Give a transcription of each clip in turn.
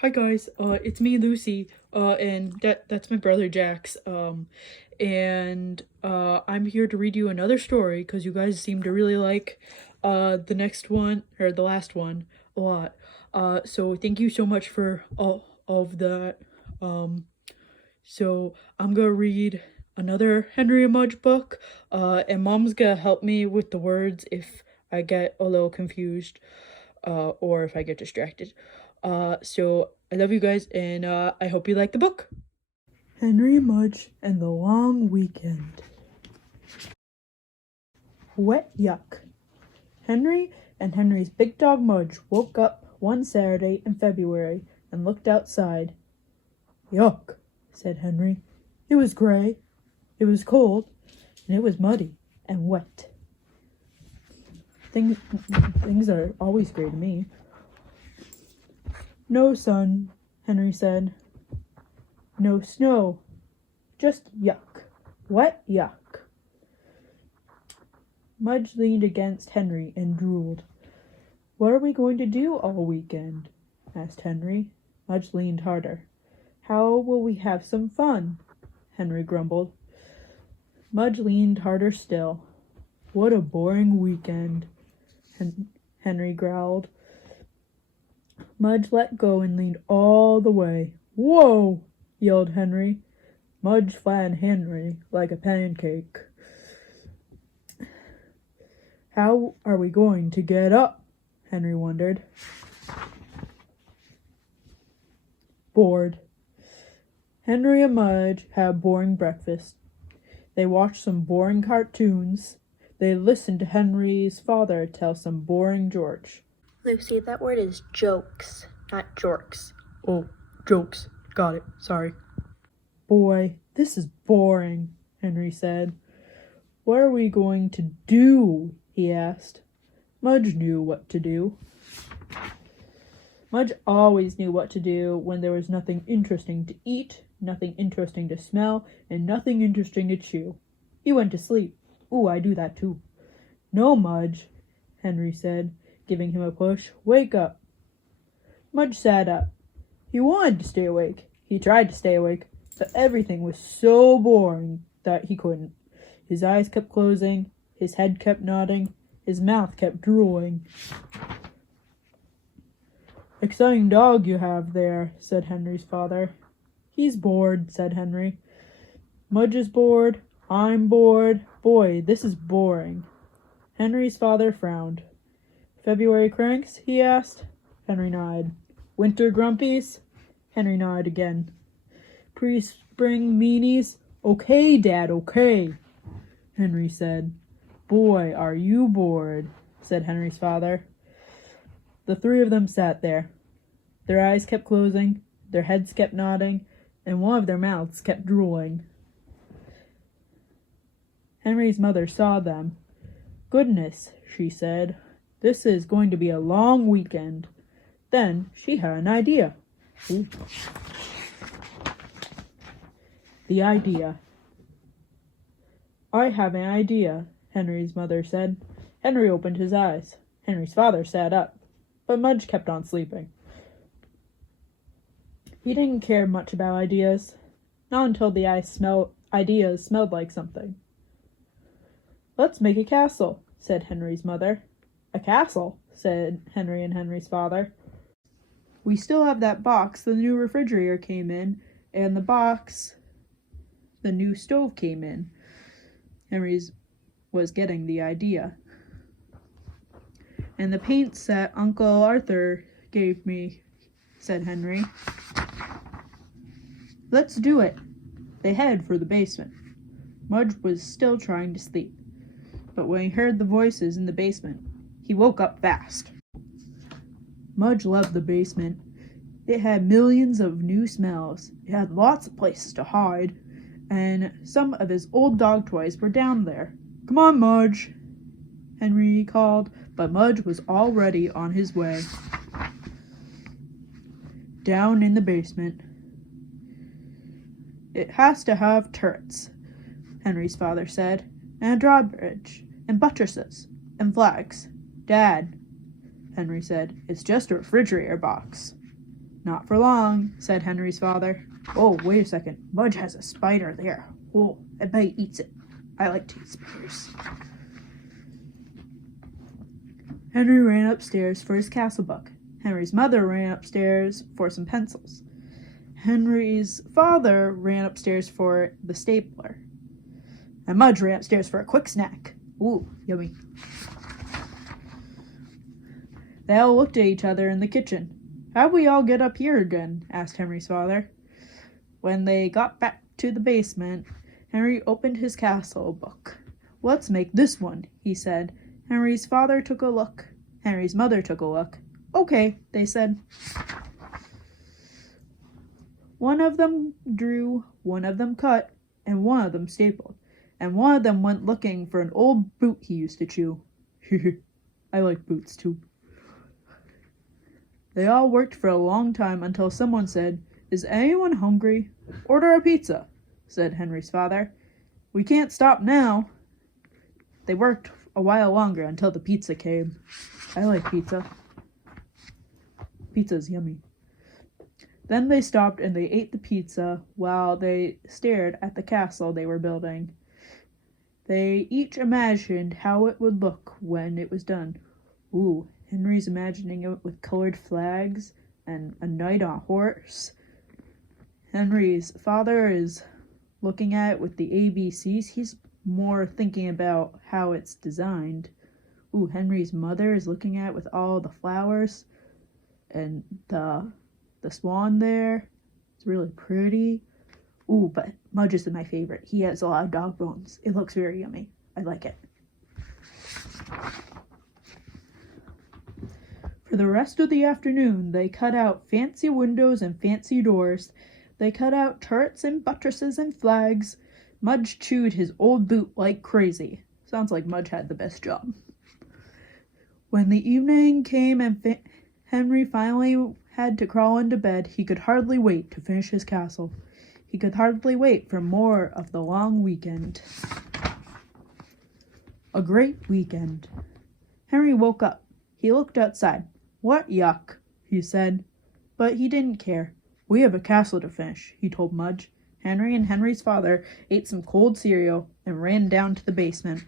Hi guys, it's me, Lucy, and that's my brother Jax, and I'm here to read you another story because you guys seem to really like the next one or the last one a lot. So thank you so much for all of that. Um, so I'm gonna read another Henry and Mudge book, and Mom's gonna help me with the words if I get a little confused, or if I get distracted. So I love you guys, and I hope you like the book. Henry Mudge and the Long Weekend. Wet yuck. Henry and Henry's big dog Mudge woke up one Saturday in February and looked outside. Yuck, said Henry. It was gray, it was cold, and it was muddy and wet. Things are always gray to me. No sun, Henry said. No snow, just yuck, wet yuck. Mudge leaned against Henry and drooled. What are we going to do all weekend? Asked Henry. Mudge leaned harder. How will we have some fun? Henry grumbled. Mudge leaned harder still. What a boring weekend, Henry growled. Mudge let go and leaned all the way. Whoa! Yelled Henry. Mudge flattened Henry like a pancake. How are we going to get up? Henry wondered. Bored. Henry and Mudge had a boring breakfast. They watched some boring cartoons. They listened to Henry's father tell some boring George. Lucy, that word is jokes, not jorks. Oh, jokes. Got it. Sorry. Boy, this is boring, Henry said. What are we going to do? He asked. Mudge knew what to do. Mudge always knew what to do when there was nothing interesting to eat, nothing interesting to smell, and nothing interesting to chew. He went to sleep. Ooh, I do that too. No, Mudge, Henry said, giving him a push. Wake up. Mudge sat up. He wanted to stay awake. He tried to stay awake, but everything was so boring that he couldn't. His eyes kept closing, his head kept nodding, his mouth kept drooling. Exciting dog you have there, said Henry's father. He's bored, said Henry. Mudge is bored. I'm bored. Boy, this is boring. Henry's father frowned. February cranks? He asked. Henry nodded. Winter grumpies? Henry nodded again. Pre-spring meanies? Okay, Dad, okay, Henry said. Boy, are you bored, said Henry's father. The three of them sat there. Their eyes kept closing, their heads kept nodding, and one of their mouths kept drooling. Henry's mother saw them. Goodness, she said. This is going to be a long weekend. Then she had an idea. Ooh. The idea. I have an idea, Henry's mother said. Henry opened his eyes. Henry's father sat up, but Mudge kept on sleeping. He didn't care much about ideas, not until the ideas smelled like something. Let's make a castle, said Henry's mother. A castle, said Henry and Henry's father. We still have that box the new refrigerator came in, and the box the new stove came in. Henry's was getting the idea. And the paint set Uncle Arthur gave me, said Henry. Let's do it. They headed for the basement. Mudge was still trying to sleep, but when he heard the voices in the basement, he woke up fast. Mudge loved the basement. It had millions of new smells. It had lots of places to hide, and some of his old dog toys were down there. Come on, Mudge, Henry called, but Mudge was already on his way. Down in the basement. It has to have turrets, Henry's father said, and a drawbridge, and buttresses, and flags. Dad, Henry said, it's just a refrigerator box. Not for long, said Henry's father. Oh, wait a second. Mudge has a spider there. Oh, I bet he eats it. I like to eat spiders. Henry ran upstairs for his castle book. Henry's mother ran upstairs for some pencils. Henry's father ran upstairs for the stapler. And Mudge ran upstairs for a quick snack. Ooh, yummy. They all looked at each other in the kitchen. How'd we all get up here again? Asked Henry's father. When they got back to the basement, Henry opened his castle book. Let's make this one, he said. Henry's father took a look. Henry's mother took a look. Okay, they said. One of them drew, one of them cut, and one of them stapled. And one of them went looking for an old boot he used to chew. I like boots too. They all worked for a long time until someone said, Is anyone hungry? Order a pizza, said Henry's father. We can't stop now. They worked a while longer until the pizza came. I like pizza. Pizza's yummy. Then they stopped and they ate the pizza while they stared at the castle they were building. They each imagined how it would look when it was done. Ooh, Henry's imagining it with colored flags and a knight on a horse. Henry's father is looking at it with the ABCs. He's more thinking about how it's designed. Ooh, Henry's mother is looking at it with all the flowers and the swan there. It's really pretty. Ooh, but Mudge is my favorite. He has a lot of dog bones. It looks very yummy. I like it. For the rest of the afternoon, they cut out fancy windows and fancy doors. They cut out turrets and buttresses and flags. Mudge chewed his old boot like crazy. Sounds like Mudge had the best job. When the evening came and Henry finally had to crawl into bed, he could hardly wait to finish his castle. He could hardly wait for more of the long weekend. A great weekend. Henry woke up. He looked outside. What yuck, he said. But he didn't care. We have a castle to finish, he told Mudge. Henry and Henry's father ate some cold cereal and ran down to the basement.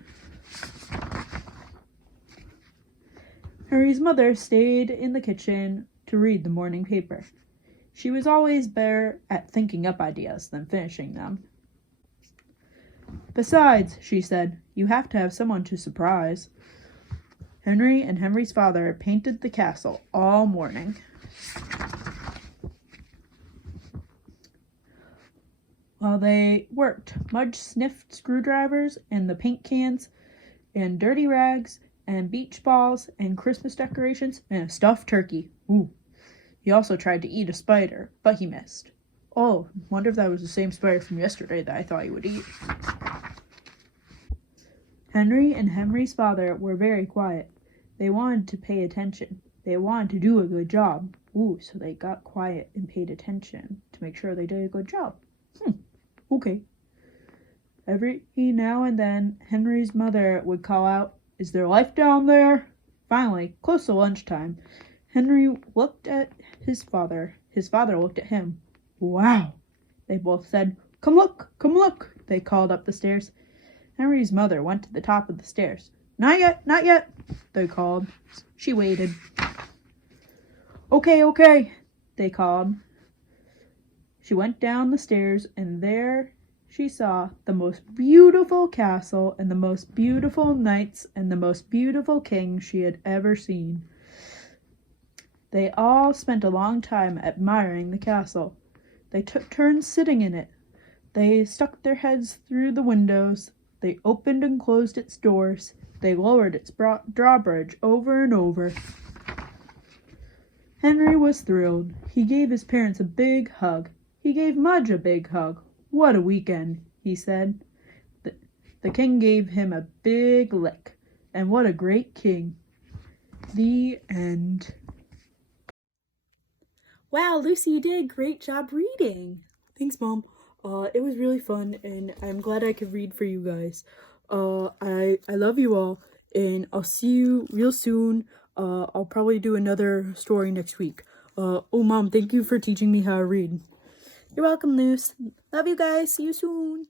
Henry's mother stayed in the kitchen to read the morning paper. She was always better at thinking up ideas than finishing them. Besides, she said, you have to have someone to surprise. Henry and Henry's father painted the castle all morning. While they worked, Mudge sniffed screwdrivers and the paint cans and dirty rags and beach balls and Christmas decorations and a stuffed turkey. Ooh. He also tried to eat a spider, but he missed. Oh, wonder if that was the same spider from yesterday that I thought he would eat. Henry and Henry's father were very quiet. They wanted to pay attention. They wanted to do a good job. Ooh, so they got quiet and paid attention to make sure they did a good job. Okay. Every now and then, Henry's mother would call out, Is there life down there? Finally, close to lunchtime, Henry looked at his father. His father looked at him. Wow, they both said. Come look, they called up the stairs. Henry's mother went to the top of the stairs. Not yet, they called. She waited. Okay, they called. She went down the stairs, and there she saw the most beautiful castle and the most beautiful knights and the most beautiful king she had ever seen. They all spent a long time admiring the castle. They took turns sitting in it. They stuck their heads through the windows. They opened and closed its doors. They lowered its drawbridge over and over. Henry was thrilled. He gave his parents a big hug. He gave Mudge a big hug. What a weekend, he said. The king gave him a big lick. And what a great king. The end. Wow, Lucy, you did a great job reading. Thanks, Mom. It was really fun, and I'm glad I could read for you guys. I love you all, and I'll see you real soon. I'll probably do another story next week. Oh, Mom, thank you for teaching me how to read. You're welcome, Luce. Love you guys. See you soon.